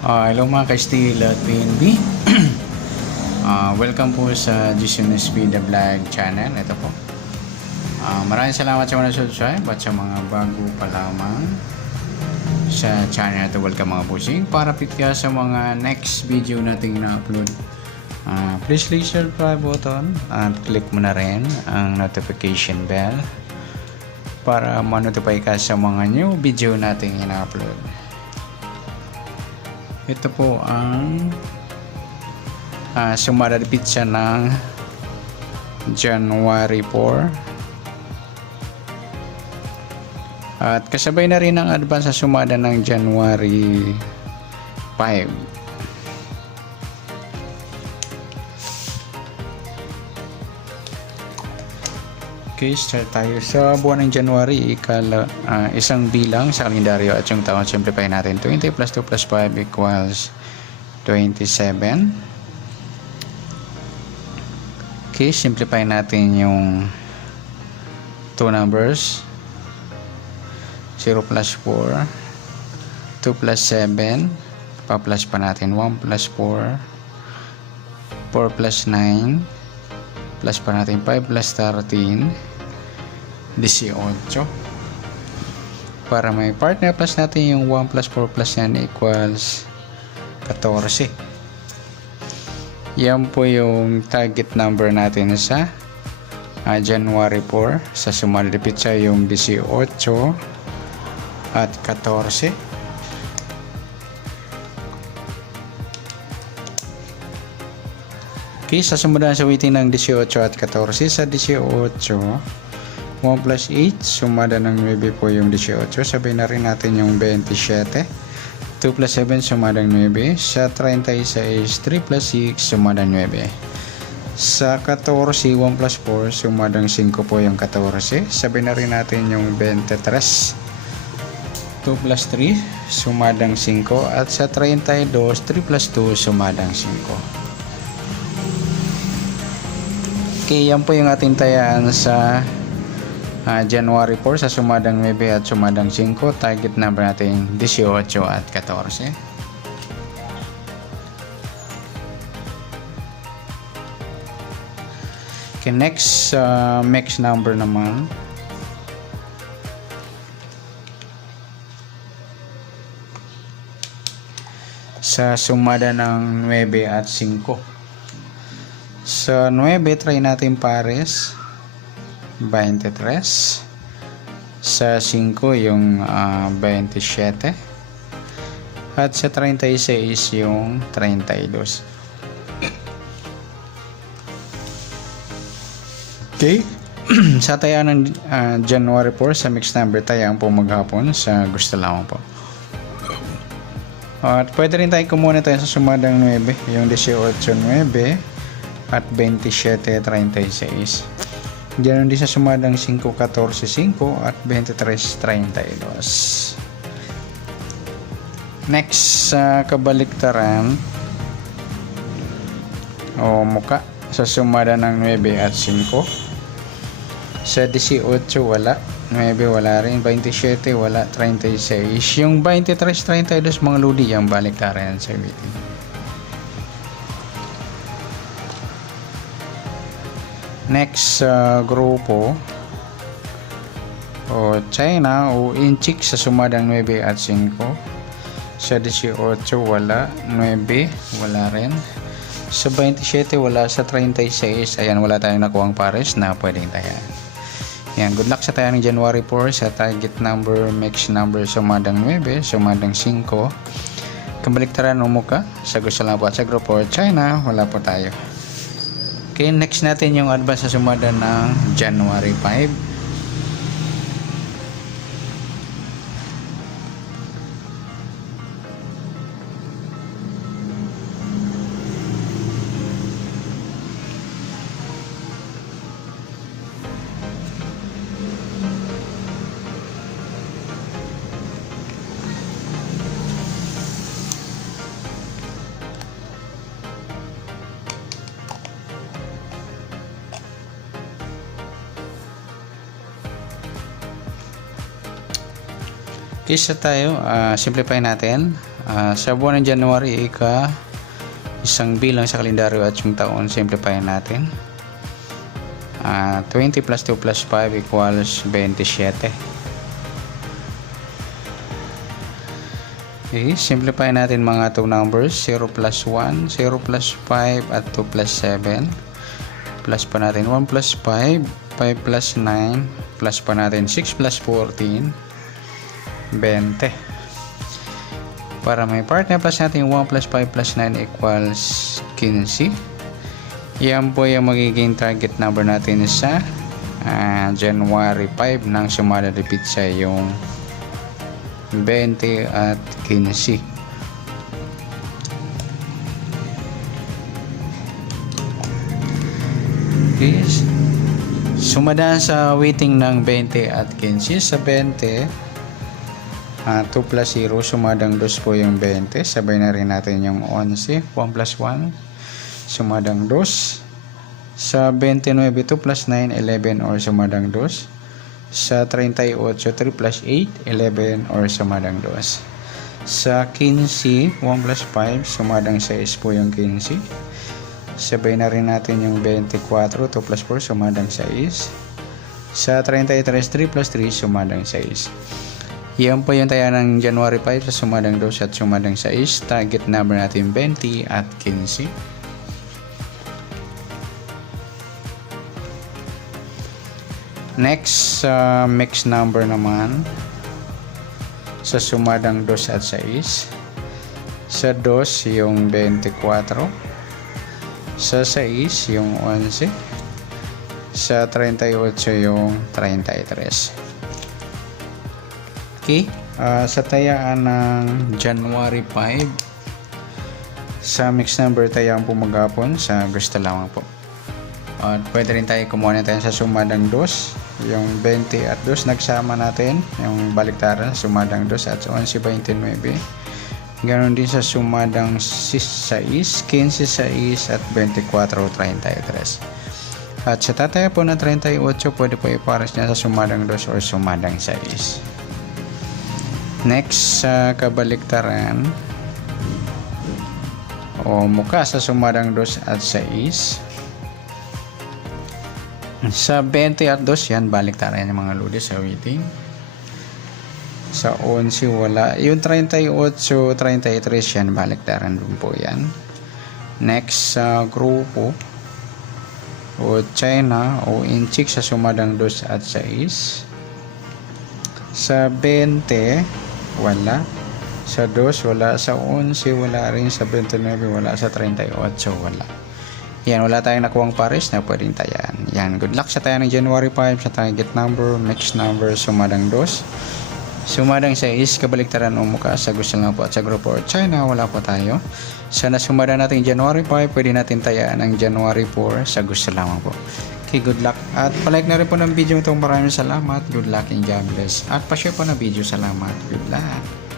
Hello mga ka-Steel at PNB. Welcome po sa GCNSP The Vlog channel. Ito po. Maraming salamat sa mga subscribe at sa mga bago pa lamang sa channel na ito. Welcome mga busing. Para fit ka sa mga next video nating na-upload. Please click subscribe button at click mo na rin ang notification bell para ma-notify ka sa mga new video nating ina-upload. Ito po ang sumada pizza ng January 4 at kasabay na rin ang advance sa sumada ng January 5. Okay, start tayo sa buwan ng January. Isang bilang sa kalendaryo at yung taon, simplify natin. 20 plus 2 plus 5 equals 27. Okay, simplify natin yung two numbers. 0 plus 4, 2 plus 7, pa-plus pa natin 1 plus 4, 4 plus 9, plus pa natin 5 plus 13, 18. Para may partner plus natin yung 1 plus 4 plus 9 equals 14. Yan po yung target number natin sa January 4. Sa sumada de pizza yung 18 at 14. Okay, sa sumundan sa waiting ng 18 at 14. Sa 18, 1 plus 8, sumada ng 9 po yung 18. Sabay na rin natin yung 27. 2 plus 7, sumada ng 9. Sa 36, 3 plus 6, sumada ng 9. Sa 14, 1 plus 4, sumada ng 5 po yung 14. Sabay na rin natin yung 23. 2 plus 3, sumada ng 5. At sa 32, 3 plus 2, sumada ng 5. Okay, yan po yung ating tayaan sa January 4 sa sumadang 9 at sumadang 5. Target number natin 18 at 14. Okay, next mix number naman. Sa sumada ng 9 at 5. Sa 9, try natin pares. 23. Sa 5 yung 27. At sa 36 yung 32. Okay. Sa tayaan ng January 4 sa mixed number tayaan po maghapon sa gusto lamang po. At pwede rin tayo kumuna tayo sa sumadang 9 yung 18 9 at 27 36. Ganoon din sa sumadang 5, 14, 5 at 23, 32. Next, sa kabaliktaran o muka sa sumada ng 9 at 5. Sa 18 wala, 9 wala rin, 27 wala, 36. Yung 23, 32 mga ludi yung baliktaran sa waiting. Next grupo o China o Inchik sa sumadang 9 at 5. Sa 18 wala, 9 wala rin. Sa 27 wala, sa 36 ayan wala tayong nakuhang pares na pwedeng tayan. Yan, good luck sa tayo ng January 4 sa target number, mix number sumadang 9, sumadang 5. Kabaliktaran umuka sa gusto lang po at sa grupo China wala po tayo. Okay, next natin yung advance sa sumada ng January 5. Isa tayo, simplify natin. Sa buwan ng January, isang bilang sa kalendaryo at yung taon, simplify natin. 20 plus 2 plus 5 equals 27. Okay, simplify natin mga 2 numbers, 0 plus 1, 0 plus 5 at 2 plus 7. Plus pa natin 1 plus 5, 5 plus 9, plus pa natin 6 plus 14, 20. Para may part na plus natin 1 plus 5 plus 9 equals 15. Yan po yung magiging target number natin sa January 5 ng sumada de pizza, yung 20 at 15. Okay. Sumadaan sa weighting ng 20 at 15. Sa 20, 2 plus 0, sumadang 2 po yung 20. Sabay na rin natin yung 11. 1 plus 1, sumadang 2. Sa 29, 2 plus 9, 11 or sumadang 2. Sa 38, 3 plus 8, 11 or sumadang 2. Sa 15, 1 plus 5, sumadang 6 po yung 15. Sabay na rin natin yung 24, 2 plus 4, sumadang 6. Sa 33, 3 plus 3, sumadang 6. Yan po yung taya ng January 5 sa sumadang 2 at sumadang 6. Target number natin 20 at 15. Next, mix number naman sa sumadang 2 at 6. Sa 2 yung 24, sa 6 yung 11, sa 38 yung 33. Okay, sa tayaan ng January 5, sa mix number tayaan po maghapon sa gusto lamang po. At pwede rin tayo kumuha natin sa sumadang 2, yung 20 at 2 nagsama natin, yung baliktaran sumadang 2 at 11, 29. Ganon din sa sumadang 6, 15, 6 at 24, 33. At sa tataya po na 38, pwede po ipares niya sa sumadang 2 or sumadang 6. Next, sa kabaliktaran o mukha sa sumadang 2 at 6. Sa 20 at 2, yan, baliktaran yung mga lodi sa weighting. Sa 11, wala. Yung 38, 33, yan, baliktaran dun po yan. Next, sa grupo o China o inchik sa sumadang 2 at 6. Sa 20, wala. Sa 2, wala. Sa 11, wala rin. Sa 29, wala. Sa 38, wala. Yan, wala tayong nakuwang pares na pwedeng tayan. Yan, good luck sa tayan ng January 5 sa target number, mix number, sumadang 2. Sumadang 6, kabaliktaran o mukha sa gusto lang po at sa grupo or China, wala po tayo. Sa nasumada natin January 5, pwede natin tayaan ng January 4 sa gusto lamang po. Okay, good luck. At palike na rin po ng video itong, maraming salamat. Good luck and God bless. At pa-share po ng video. Salamat. Good luck.